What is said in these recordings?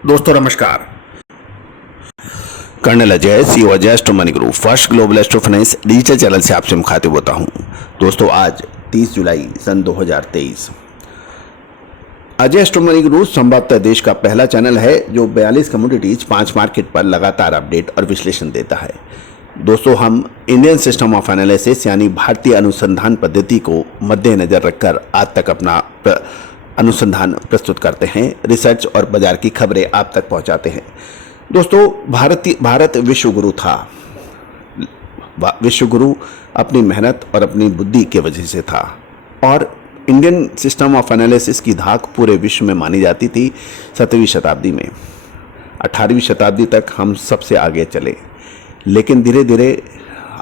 दोस्तों नमस्कार। Colonel Ajay, CEO Ajay astro money group first global astro finance digital channel से आपसे मुखातिब होता हूं। दोस्तों आज 30 जुलाई सन 2023। अजय एस्ट्रो मनी ग्रुप संभवतः देश का पहला चैनल है जो 42 कमोडिटीज 5 मार्केट पर लगातार अपडेट और विश्लेषण देता है। दोस्तों हम इंडियन सिस्टम ऑफ एनालिसिस यानी भारतीय अनुसंधान पद्धति को मद्देनजर रखकर आज तक अपना अनुसंधान प्रस्तुत करते हैं, रिसर्च और बाजार की खबरें आप तक पहुंचाते हैं। दोस्तों भारत विश्व गुरु था। विश्व गुरु अपनी मेहनत और अपनी बुद्धि के वजह से था और इंडियन सिस्टम ऑफ एनालिसिस की धाक पूरे विश्व में मानी जाती थी। 17वीं शताब्दी में 18वीं शताब्दी तक हम सबसे आगे चले, लेकिन धीरे धीरे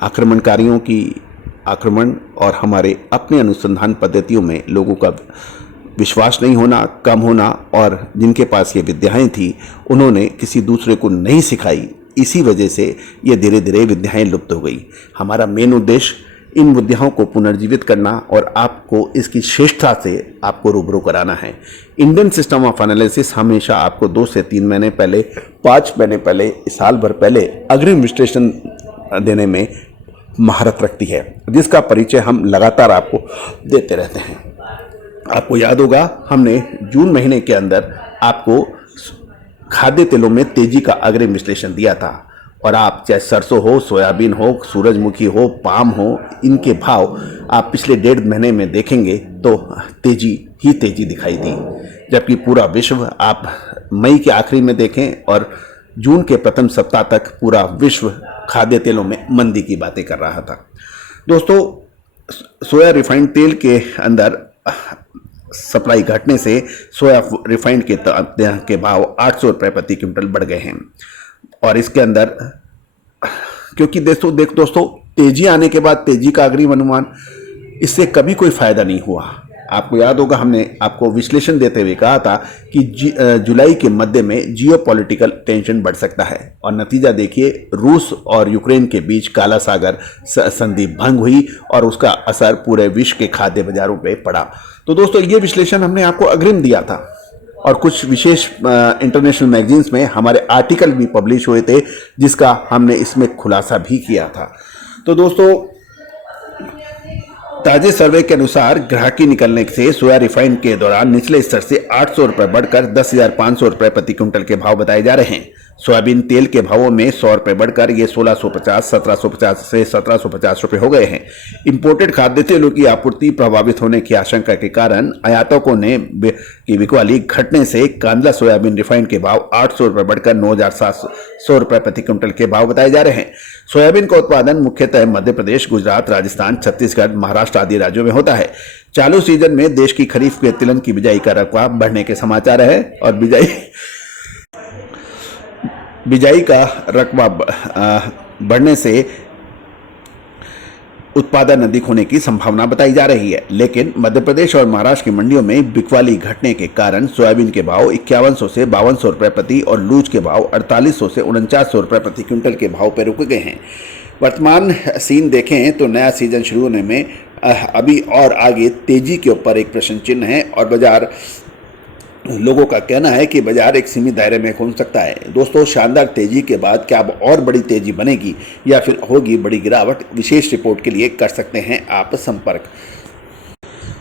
आक्रमणकारियों की आक्रमण और हमारे अपने अनुसंधान पद्धतियों में लोगों का विश्वास नहीं होना, कम होना और जिनके पास ये विद्याएं थी उन्होंने किसी दूसरे को नहीं सिखाई। इसी वजह से ये धीरे धीरे विद्याएं लुप्त हो गई। हमारा मेन उद्देश्य इन विद्याओं को पुनर्जीवित करना और आपको इसकी श्रेष्ठता से आपको रूबरू कराना है। इंडियन सिस्टम ऑफ एनालिसिस हमेशा आपको 2 से 3 महीने पहले, 5 महीने पहले, साल भर पहले अग्रिम विश्लेषण देने में महारत रखती है, जिसका परिचय हम लगातार आपको देते रहते हैं। आपको याद होगा हमने जून महीने के अंदर आपको खाद्य तेलों में तेजी का अग्रिम विश्लेषण दिया था और आप चाहे सरसों हो, सोयाबीन हो, सूरजमुखी हो, पाम हो, इनके भाव आप पिछले 1.5 महीने में देखेंगे तो तेजी ही तेजी दिखाई दी। जबकि पूरा विश्व आप मई के आखिरी में देखें और जून के प्रथम सप्ताह तक पूरा विश्व खाद्य तेलों में मंदी की बातें कर रहा था। दोस्तों सोया रिफाइंड तेल के अंदर सप्लाई घटने से सोया रिफाइंड के भाव 800 रुपये प्रति क्विंटल बढ़ गए हैं। और इसके अंदर क्योंकि दोस्तों तेजी आने के बाद तेजी का अग्रिम अनुमान, इससे कभी कोई फायदा नहीं हुआ। आपको याद होगा हमने आपको विश्लेषण देते हुए कहा था कि जुलाई के मध्य में जियोपॉलिटिकल टेंशन बढ़ सकता है और नतीजा देखिए, रूस और यूक्रेन के बीच काला सागर संधि भंग हुई और उसका असर पूरे विश्व के खाद्य बाजारों पे पड़ा। तो दोस्तों ये विश्लेषण हमने आपको अग्रिम दिया था और कुछ विशेष इंटरनेशनल मैगजीन्स में हमारे आर्टिकल भी पब्लिश हुए थे, जिसका हमने इसमें खुलासा भी किया था। तो दोस्तों ताजे सर्वे के अनुसार ग्राहकी निकलने से सोया रिफाइंड के दौरान निचले स्तर से 800 रुपये बढ़कर 10,500 रुपये प्रति क्विंटल के भाव बताए जा रहे हैं। सोयाबीन तेल के भावों में 100 रुपये बढ़कर ये 1650, 1750 से 1750 रुपये हो गए हैं। इंपोर्टेड खाद्य तेलों की आपूर्ति प्रभावित होने की आशंका के कारण आयातकों ने की बिकवाली घटने से कांदला सोयाबीन रिफाइंड के भाव 800 रुपये बढ़कर 9,700 रुपये प्रति क्विंटल के भाव बताए जा रहे हैं। सोयाबीन का उत्पादन मुख्यतः मध्य प्रदेश, गुजरात, राजस्थान, छत्तीसगढ़, महाराष्ट्र आदि राज्यों में होता है। चालू सीजन में देश की खरीफ के तिलहन की बिजाई का रकबा बढ़ने के समाचार है और बिजाई का रकबा बढ़ने से उत्पादन अधिक होने की संभावना बताई जा रही है। लेकिन मध्य प्रदेश और महाराष्ट्र की मंडियों में बिकवाली घटने के कारण सोयाबीन के भाव 5100 से 5200 रुपये प्रति और लूज के भाव 4800 से 4900 रुपये प्रति क्विंटल के भाव पर रुक गए हैं। वर्तमान सीन देखें तो नया सीजन शुरू होने में अभी और आगे तेजी के ऊपर एक प्रश्न चिन्ह है और बाजार लोगों का कहना है कि बाजार एक सीमित दायरे में घूम सकता है। दोस्तों शानदार तेजी के बाद क्या अब और बड़ी तेजी बनेगी या फिर होगी बड़ी गिरावट? विशेष रिपोर्ट के लिए कर सकते हैं आप संपर्क।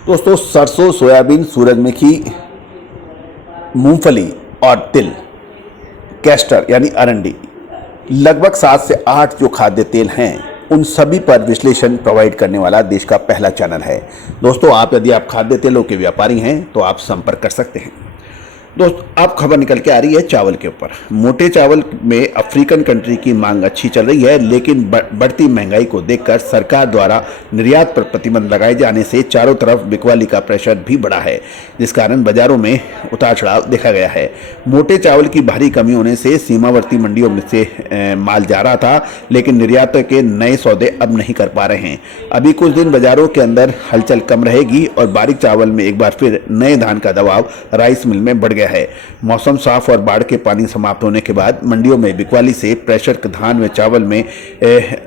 दोस्तों सरसों, सोयाबीन, सूरजमुखी, मूंगफली और तिल, कैस्टर यानी अरंडी, लगभग 7 से 8 जो खाद्य तेल हैं उन सभी पर विश्लेषण प्रोवाइड करने वाला देश का पहला चैनल है। दोस्तों यदि आप खाद्य तेलों के व्यापारी हैं तो आप संपर्क कर सकते हैं। दोस्तों अब खबर निकल के आ रही है चावल के ऊपर। मोटे चावल में अफ्रीकन कंट्री की मांग अच्छी चल रही है, लेकिन बढ़ती महंगाई को देखकर सरकार द्वारा निर्यात पर प्रतिबंध लगाए जाने से चारों तरफ बिकवाली का प्रेशर भी बढ़ा है, जिस कारण बाजारों में उतार चढ़ाव देखा गया है। मोटे चावल की भारी कमी होने से सीमावर्ती मंडियों में से माल जा रहा था, लेकिन निर्यातक के नए सौदे अब नहीं कर पा रहे हैं। अभी कुछ दिन बाजारों के अंदर हलचल कम रहेगी और बारीक चावल में एक बार फिर नए धान का दबाव राइस मिल में बढ़ गया गया है। मौसम साफ और बाढ़ के पानी समाप्त होने के बाद मंडियों में बिकवाली से प्रेशर धान व चावल में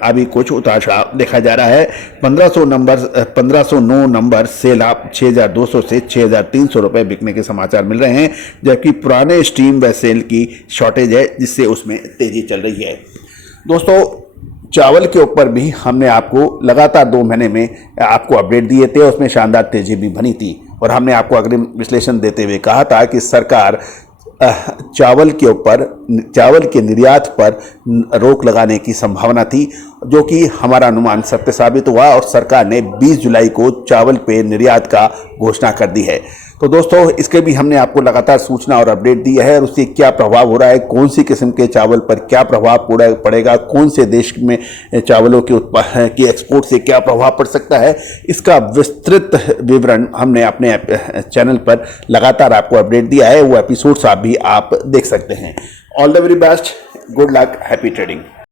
अभी कुछ उतार चढ़ाव देखा जा रहा है। 1509 नंबर सेल आप 6,200 से 6,300 रुपए बिकने के समाचार मिल रहे हैं, जबकि पुराने स्टीम व सेल की शॉर्टेज है, जिससे उसमें तेजी चल रही है। दोस्तों, चावल के ऊपर भी हमने आपको लगातार 2 महीने में आपको अपडेट दिए थे, उसमें शानदार तेजी भी बनी थी और हमने आपको अग्रिम विश्लेषण देते हुए कहा था कि सरकार चावल के ऊपर, चावल के निर्यात पर रोक लगाने की संभावना थी, जो कि हमारा अनुमान सत्य साबित हुआ और सरकार ने 20 जुलाई को चावल पे निर्यात का घोषणा कर दी है। तो दोस्तों, इसके भी हमने आपको लगातार सूचना और अपडेट दी है और उससे क्या प्रभाव हो रहा है, कौन सी किस्म के चावल पर क्या प्रभाव पड़ेगा, कौन से देश में चावलों के की एक्सपोर्ट से क्या प्रभाव पड़ सकता है, इसका विस्तृत विवरण हमने अपने चैनल पर लगातार आपको अपडेट दिया है। वो एपिसोड्स आप भी देख सकते हैं। All the very best, good luck, happy trading.